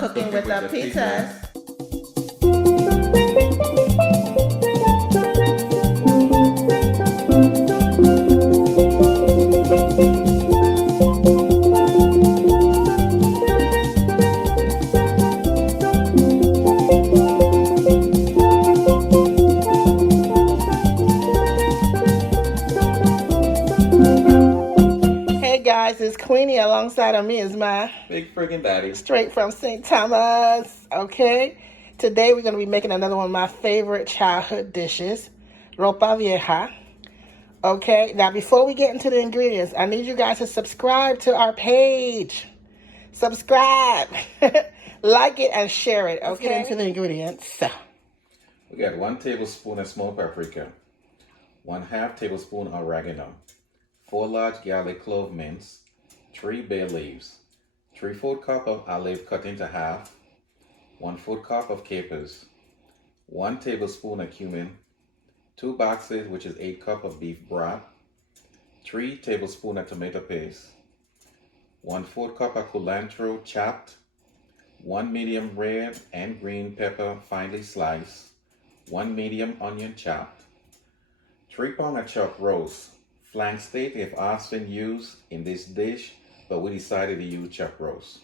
Cooking with the pizzas. Guys, it's Queenie. Alongside of me is my big friggin' daddy, straight from St. Thomas. Okay, today we're going to be making another one of my favorite childhood dishes, Ropa Vieja. Okay, now before we get into the ingredients, I need you guys to subscribe to our page. Subscribe, like it, and share it. Okay, let's get into the ingredients. We got 1 tablespoon of smoked paprika, 1/2 tablespoon oregano, 4 large garlic clove mince, 3 bay leaves, 3/4 cup of olive cut into half, 1/4 cup of capers, 1 tablespoon of cumin, 2 boxes, which is 8 cup of beef broth, 3 tablespoons of tomato paste, 1/4 cup of culantro chopped, 1 medium red and green pepper finely sliced, 1 medium onion chopped, 3 pounds of chopped roast. Flank steak if often used in this dish, but we decided to use chuck roast.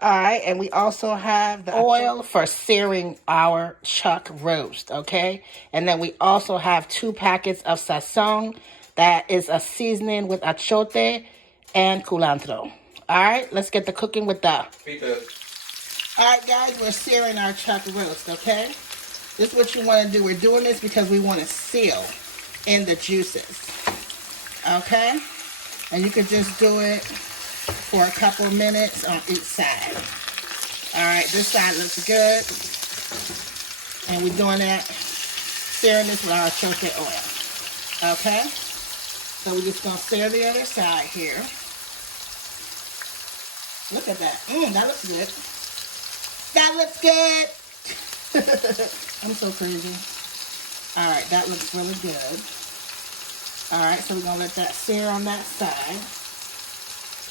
All right, and we also have the oil for searing our chuck roast, okay? And then we also have 2 packets of sazon. That is a seasoning with achiote and culantro. All right, let's get the cooking with the Peter. All right, guys, we're searing our chuck roast, okay? This is what you want to do. We're doing this because we want to seal in the juices. Okay, and you could just do it for a couple minutes on each side. All right, this side looks good, and we're doing that, searing this with our achiote oil. Okay, so we're just gonna sear the other side here. Look at that. That looks good. That looks good. I'm so crazy. All right, that looks really good. All right, so we're going to let that sear on that side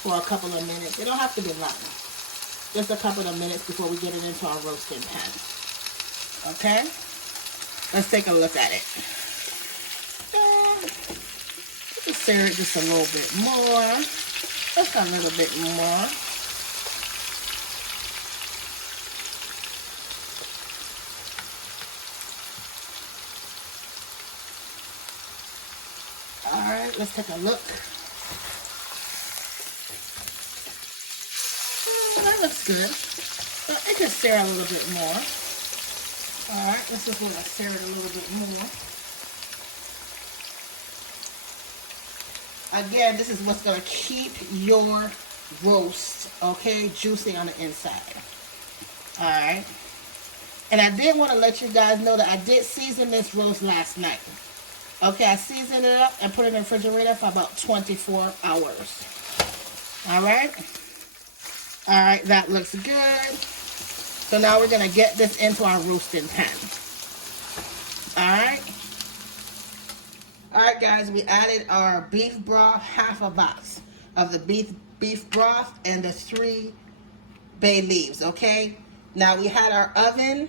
for a couple of minutes. It don't have to be long. Just a couple of minutes before we get it into our roasting pan. Okay? Let's take a look at it. Let's sear it just a little bit more. Just a little bit more. All right, let's take a look. That looks good. But it could sear a little bit more. All right, let's just want to sear it a little bit more. Again, this is what's going to keep your roast, okay, juicy on the inside. All right. And I did want to let you guys know that I did season this roast last night. Okay, I seasoned it up and put it in the refrigerator for about 24 hours. All right? All right, that looks good. So now we're going to get this into our roasting pan. All right? All right, guys, we added our beef broth, half a box of the beef broth and the 3 bay leaves, okay? Now, we had our oven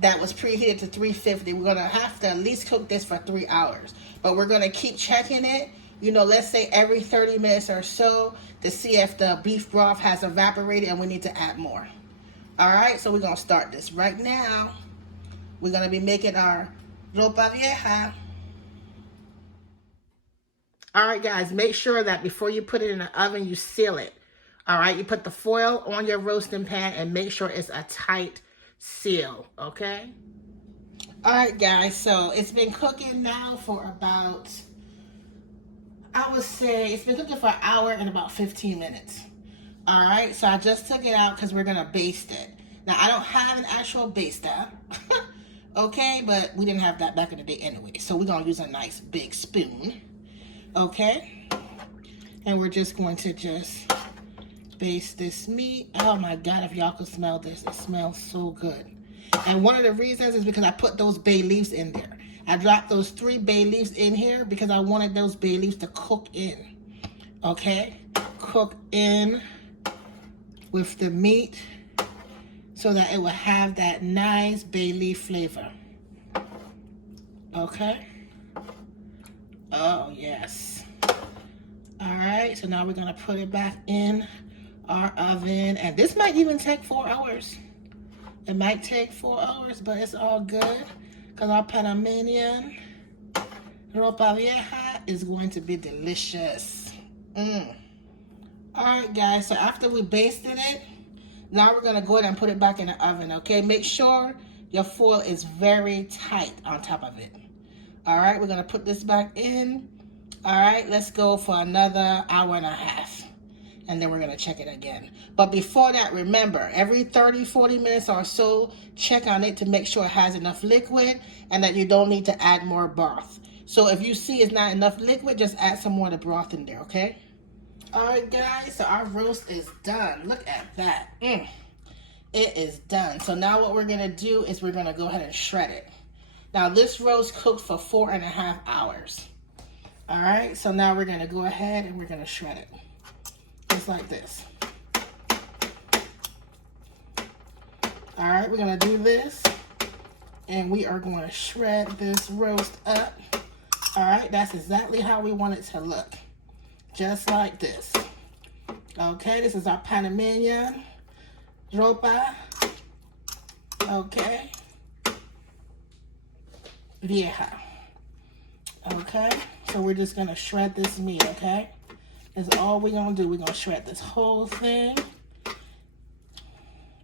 that was preheated to 350. We're going to have to at least cook this for 3 hours. But we're going to keep checking it, you know, let's say every 30 minutes or so to see if the beef broth has evaporated and we need to add more. All right, so we're going to start this right now. We're going to be making our Ropa Vieja. All right, guys, make sure that before you put it in the oven, you seal it. All right, you put the foil on your roasting pan and make sure it's a tight seal, okay? All right, guys, so it's been cooking now for about, I would say, it's been cooking for an hour and about 15 minutes. All right, so I just took it out because we're going to baste it. Now, I don't have an actual baster, okay, but we didn't have that back in the day anyway, so we're going to use a nice big spoon, okay? And we're just going to just baste this meat. Oh my God, if y'all could smell this, it smells so good. And one of the reasons is because I put those bay leaves in there. I dropped those 3 bay leaves in here because I wanted those bay leaves to cook in. Okay? Cook in with the meat so that it will have that nice bay leaf flavor. Okay. Oh, yes. All right, so now we're gonna put it back in our oven, and this might even take 4 hours. It might take 4 hours, but it's all good because our Panamanian Ropa Vieja is going to be delicious. All right, guys, so after we basted it, now we're gonna go ahead and put it back in the oven, okay? Make sure your foil is very tight on top of it. All right, we're gonna put this back in. All right, let's go for another hour and a half. And then we're gonna check it again. But before that, remember, every 30, 40 minutes or so, check on it to make sure it has enough liquid and that you don't need to add more broth. So if you see it's not enough liquid, just add some more of the broth in there, okay? All right, guys, so our roast is done. Look at that. It is done. So now what we're gonna do is we're gonna go ahead and shred it. Now this roast cooked for 4.5 hours. All right, so now we're gonna go ahead and we're gonna shred it. Just like this. All right, we're gonna do this and we are going to shred this roast up. All right, that's exactly how we want it to look. Just like this. Okay, this is our Panamanian Ropa. Okay. Vieja. Okay, so we're just gonna shred this meat, okay? That's all we're gonna do. We're gonna shred this whole thing.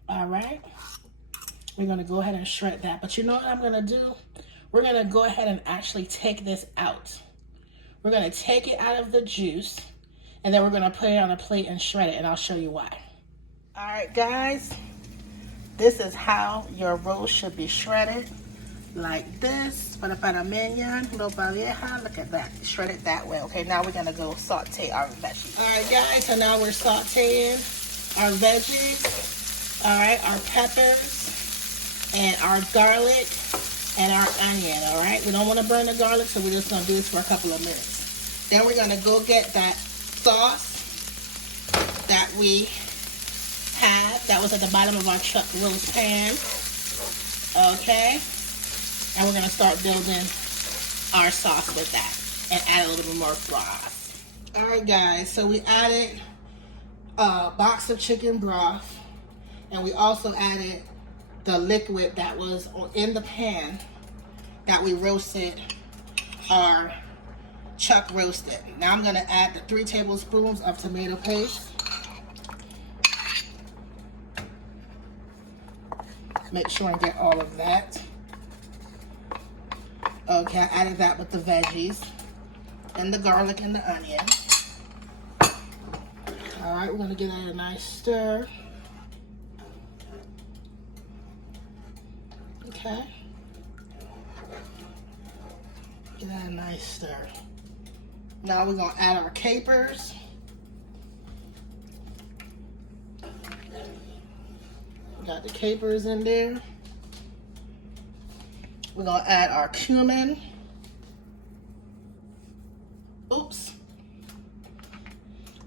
All right. We're gonna go ahead and shred that. But you know what I'm gonna do? We're gonna go ahead and actually take this out. We're gonna take it out of the juice and then we're gonna put it on a plate and shred it, and I'll show you why. All right, guys. This is how your roast should be shredded. Like this for the Panamanian Ropa Vieja. Look at that. Shred it that way. Okay, now we're gonna go saute our veggies. All right, guys, so now we're sauteing our veggies. All right, our peppers and our garlic and our onion. All right, we don't want to burn the garlic, so we're just gonna do this for a couple of minutes. Then we're gonna go get that sauce that we had that was at the bottom of our chuck roast pan. Okay. And we're going to start building our sauce with that and add a little bit more broth. All right, guys, so we added a box of chicken broth, and we also added the liquid that was in the pan that we roasted our chuck roasted. Now I'm going to add the 3 tablespoons of tomato paste. Make sure I get all of that. Okay, I added that with the veggies and the garlic and the onion. All right, we're gonna give that a nice stir. Okay. Give that a nice stir. Now we're gonna add our capers. Got the capers in there. We're gonna add our cumin. Oops.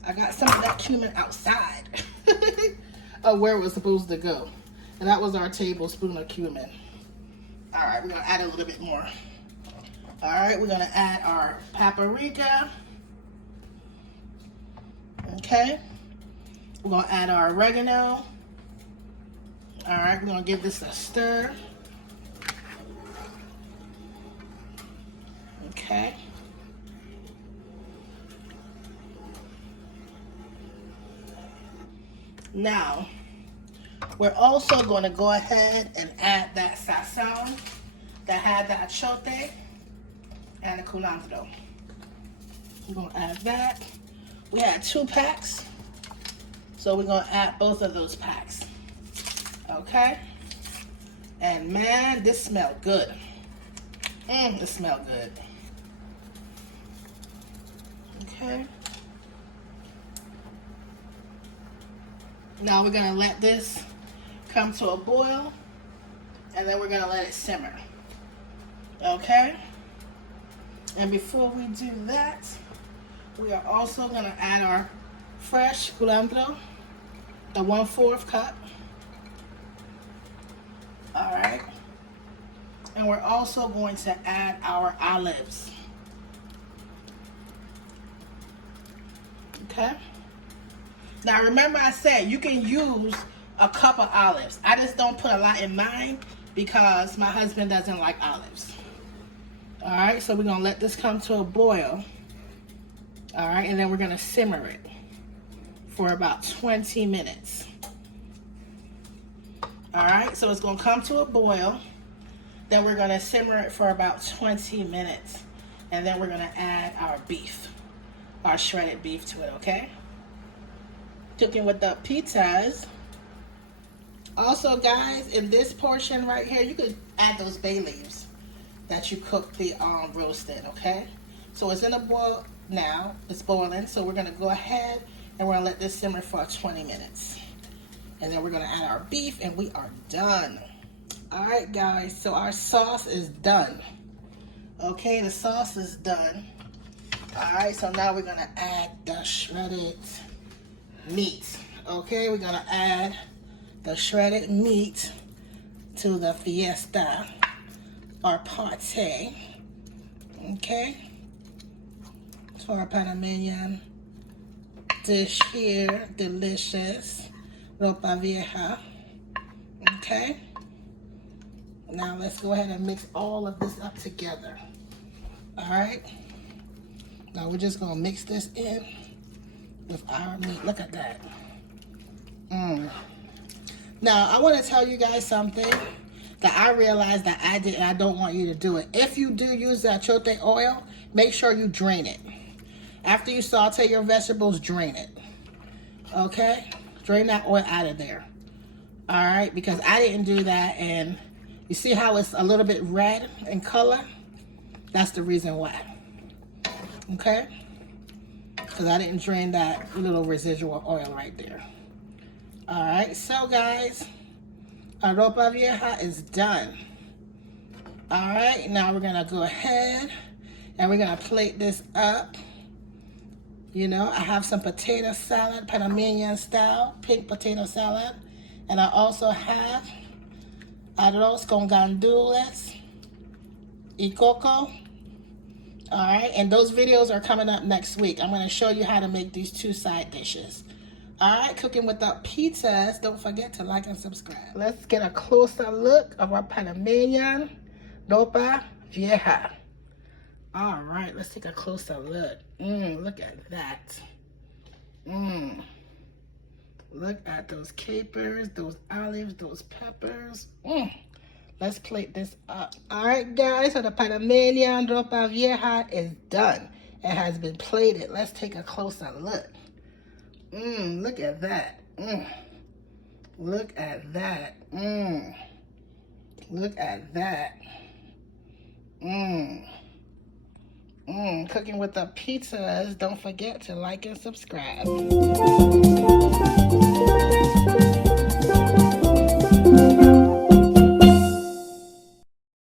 I got some of that cumin outside of where it was supposed to go. And that was our tablespoon of cumin. All right, we're gonna add a little bit more. All right, we're gonna add our paprika. Okay. We're gonna add our oregano. All right, we're gonna give this a stir. Okay. Now, we're also going to go ahead and add that sazon that had the achiote and the culantro. We're going to add that. We had 2 packs, so we're going to add both of those packs. Okay? And man, this smells good. This smells good. Okay. Now we're going to let this come to a boil, and then we're going to let it simmer. Okay? And before we do that, we are also going to add our fresh culantro, the 1/4 cup. And we're also going to add our olives. Okay. Now remember I said you can use a cup of olives. I just don't put a lot in mine because my husband doesn't like olives. Alright, so we're going to let this come to a boil. Alright, and then we're going to simmer it for about 20 minutes. Alright, so it's going to come to a boil. Then we're going to simmer it for about 20 minutes. And then we're going to add our beef, our shredded beef to it, okay? Cooking with the pizzas. Also, guys, in this portion right here, you could add those bay leaves that you cooked the roast in, okay? So it's in a boil now. It's boiling, so we're going to go ahead and we're going to let this simmer for 20 minutes. And then we're going to add our beef, and we are done. All right, guys, so our sauce is done. Okay, the sauce is done. All right, so now we're going to add the shredded meat. Okay, we're going to add the shredded meat to the fiesta or pate. Okay, to our Panamanian dish here, delicious Ropa Vieja. Okay, now let's go ahead and mix all of this up together. All right, now we're just gonna mix this in with our meat. Look at that. Now I want to tell you guys something that I realized that I did, and I don't want you to do it. If you do use the achiote oil, make sure you drain it. After you saute your vegetables, drain it. Okay? Drain that oil out of there. Alright? Because I didn't do that, and you see how it's a little bit red in color? That's the reason why. Okay? Because I didn't drain that little residual oil right there. Alright, so guys, our Ropa Vieja is done. Alright, now we're going to go ahead and we're going to plate this up. You know, I have some potato salad, Panamanian style, pink potato salad. And I also have arroz con gandules y coco. Alright, and those videos are coming up next week. I'm going to show you how to make these two side dishes. Alright, cooking with the pizzas. Don't forget to like and subscribe. Let's get a closer look of our Panamanian Ropa Vieja. Alright, let's take a closer look. Look at that. Look at those capers, those olives, those peppers. Let's plate this up. Alright guys, so the Panamanian Ropa Vieja is done. It has been plated. Let's take a closer look. Look at that. Look at that. Look at that. Cooking with the pizzas. Don't forget to like and subscribe.